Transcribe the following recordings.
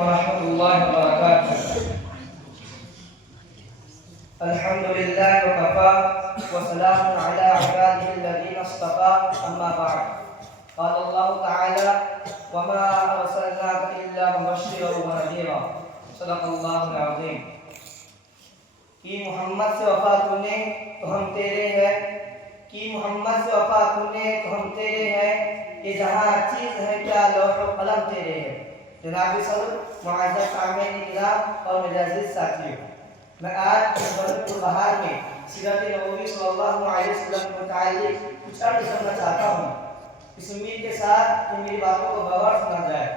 ورحمة الله وبركاته. الحمد لله وكفى وسلام على عباده الذين اصطفى أما بعد. قال الله تعالى: وما أرسلناك إلا مبشرا ونذيرا. صدق الله العظيم. کہ محمد سے وفا تونے تو ہم تیرے ہیں، کہ محمد سے وفا تونے تو ہم تیرے ہیں، کہ جہاں چیز ہے کیا لوح و قلم تیرے ہیں. جناب صدر، معزز سامعین کرام اور میرے عزیز ساتھیوں، میں آج برکت البہار میں سیرت نبوی صلی اللہ علیہ وسلم کے متعلق کچھ عرض کرنا چاہتا ہوں، اس امید کے ساتھ کہ میری باتوں کو غور سنا جائے.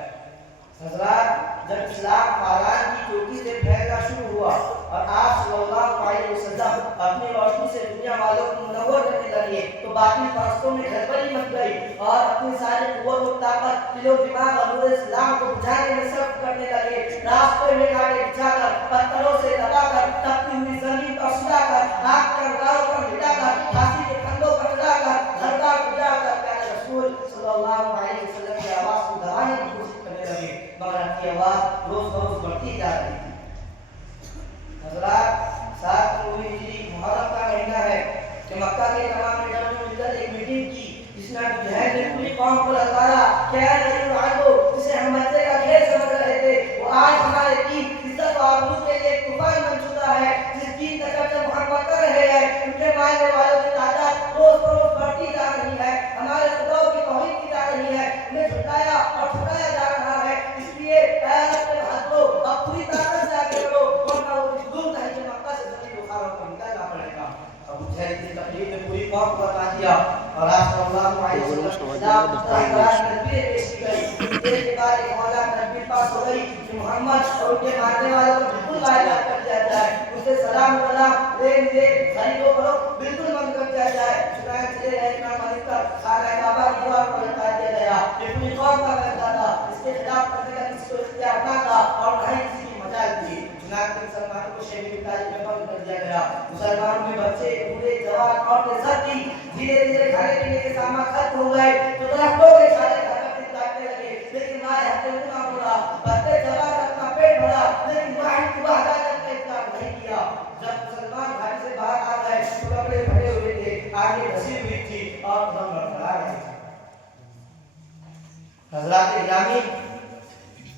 حضرات، جب اسلام فاران کی چوٹی سے پھیلنا شروع ہوا اور آپ صلی اللہ علیہ وسلم اپنی روشنی سے دنیا والوں کو منور کرنے لگے تو باطل پرستوں میں گڑبڑی مچ گئی اور اپنی ساری قوت و طاقت دل و دماغ اور نور اسلام کو بجھانے میں صرف کرنے لگے. راستوں میں کانٹے بچھا کر، پتھروں سے دبا کر، تپتی ہوئی زمین پر سلا کر، آگ کے انگاروں پر لٹا کر، پھانسی کے پھندوں پر چلا کر، گھر بار گزار کر پیارے رسول صلی اللہ علیہ وسلم کی آواز کو دبانے کی کوشش کرنے لگے، مگر آپ کی آواز روز بروز بڑھتی جا رہی تھی. حضرات، 7 ہجری محرم کا مہینہ ہے کہ مکہ کے تمام لیڈروں نے مل کر ایک میٹنگ کی جس میں ابو جہل نے پوری قوم کو للکارا کہ اے غریب عالو، جسے ہم بچے کا کھیل سمجھ رہے تھے، وہ آج ہمارے دین، عزت و آبرو کے لیے ایک طوفان بن چکا ہے. جس دین کا چرچا محمد کر رہے ہیں، ان کے ماننے والوں کی تعداد روز بروز بڑھتی جا رہی ہے. ہمارے خداؤں کی توہین کی جا رہی ہے، انہیں جھٹلایا اور ٹھکرایا جا رہا ہے. اس لیے اے رب کے بہادروں، اب پوری طاقت سے آگے بڑھو، ورنہ وہ دور نہیں کہ مکہ سے زمین بخاروں کو نکالنا پڑے گا. ابو جہل کی تقریر میں پوری قوم کو بتا دیا اور آپ صلی اللہ علیہ وسلم تدبیر پیش کی گئی. ایک کے بعد ایک مولا تدبیر پاس ہو گئی کہ محمد اور ان کے ماننے والوں کو بالکل غائب کر دیا جائے، اسے سلام ولام لین دین خرید و فروخت بالکل بند کر دیا جائے. چنانچہ چلے گئے امام علی کا خانہ کعبہ کی دیوار پر لٹا دیا گیا. یہ پوری قوم کا فیصلہ تھا، اس کے خلاف کرنے کا کسی کو اختیار نہ تھا اور نہ ہی کسی کی مجال تھی. چنانچہ مسلمانوں کو شہر کی تعلیم میں بند کر دیا گیا. مسلمانوں میں بچے، بوڑھے، جوان، عورتیں سب تھی. دھیرے دھیرے کھانے پینے کے سامان ختم ہو گئے تو درختوں کے چھالے کھا کر دن کاٹنے لگے، لیکن مائے ہفتے نہ بولا. پتے چبا کر اپنا پیٹ بھرا، لیکن واحد کو ہٹا کر کا اقرار نہیں کیا. جب مسلمان گھر سے باہر آ گئے تو کپڑے پھٹے ہوئے تھے، آنکھیں دھسی ہوئی تھی اور دم لڑکھڑا رہے تھے. حضرات گرامی،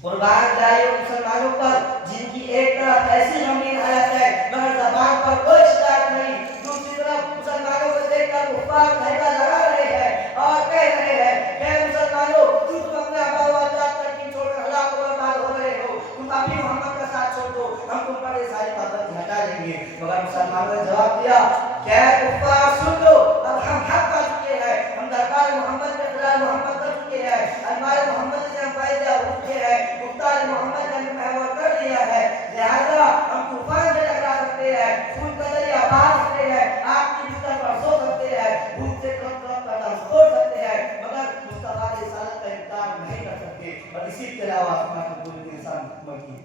قربان جائے مسلمانوں پر جن کی ایک طرف ایسی غمگین حالت ہے مگر زبان پر کوئی شکایت نہیں، دوسری طرف مسلمانوں کو دیکھ کر کفار دھیکا لگا رہے ہیں اور کہہ رہے ہیں کہ مسلمانوں، تم اپنے آبا و اجداد کا دین چھوڑ کر ہلاک و برباد ہو رہے ہو، تم ابھی محمد کا ساتھ چھوڑ دو، ہم تم پر یہ ساری پابندی ہٹا دیں گے. مگر مسلمانوں نے جواب دیا کہ اے کفار سن لو، اب ہم حق پا چکے ہیں، ہم دربار محمد میں خلال محمد کر چکے ہیں، المار محمد سے ہم فائدہ اٹھ چکے ہیں، مختار محمد نے ہمیں محور کر دیا ہے، لہذا ہم طوفان سے ٹکرا سکتے ہیں، پھول کا دریا بہا سکتے ہیں، آگ کی بستر پر سو سکتے ہیں، بھوک سے کم کم کا دم توڑ سکتے ہیں، مگر مصطفیٰ کی رسالت کا انکار نہیں کر سکتے. اور اسی کے علاوہ اپنا قبول کے انسان حکمت کی.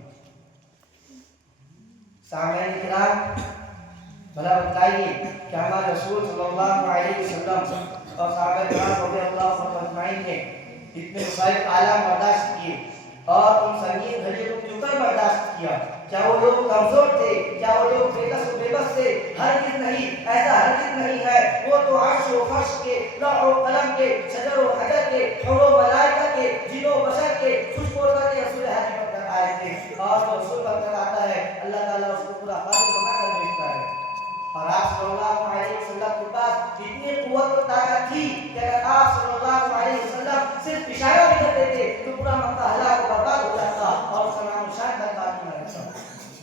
سامعین کرام، بھلا بتائیے کہ ہمارے رسول صلی اللہ علیہ وسلم اور صحابہ کرام رضی اللہ عنہم اجمعین نے اتنے مسائل اعلیٰ برداشت کیے اور ان سنگین گھڑی کو کیوں کر برداشت کیا؟ کیا وہ لوگ کمزور تھے؟ کیا وہ لوگ بے کس و بے بس تھے؟ ہرگز نہیں، ایسا ہرگز نہیں ہے. وہ تو عرش و فرش کے، لوح و قلم کے، شجر و حجر کے، حور و ملائکہ کے، جن و بشر کے سوچ بول کر کے رسول حج بن کر آئے تھے. اور جو رسول بن کر آتا ہے اللہ تعالیٰ اس کو پورا خاص بنا کر بھیجتا ہے. اور آپ صلی اللہ علیہ وسلم کے پاس اتنی قوت و طاقت تھی کہ اگر آپ صلی اللہ علیہ وسلم صرف اشارہ بھی کرتے تھے تو پورا مکہ ہلاک و برباد ہو جاتا اور اس کا نام نشان تک باقی نہ رہتا.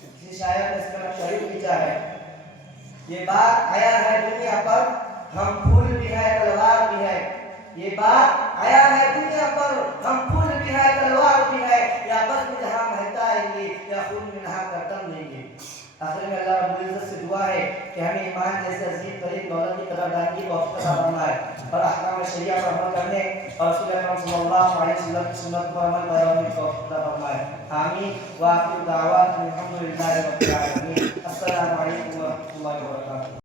کسی شاعر نے اس کا شعر لکھا ہے، یہ بات آیا ہے دنیا پر، ہم پھول بھی ہے تلوار بھی ہے. یہ بات آیا ہے دنیا پر، ہم پھول بھی ہے تلوار بھی ہے، یا بس میں جہاں مہتائیں گے یا خون میں نہا کر دم لیں گے. آخر میں اللہ رب العزت سے دعا ہے کہ ہمیں ایمان جیسے عظیم ترین دولت کی قدردانی کی توفیق عطا فرمائے اور احکام شریعہ پر عمل کرنے اور رسول اکرم صلی اللہ علیہ وسلم کی سنت پر عمل کرنے کی توفیق عطا فرمائے. آمین. وآخر دعوانا الحمد للہ رب العالمین. السلام علیکم ورحمۃ اللہ وبرکاتہ.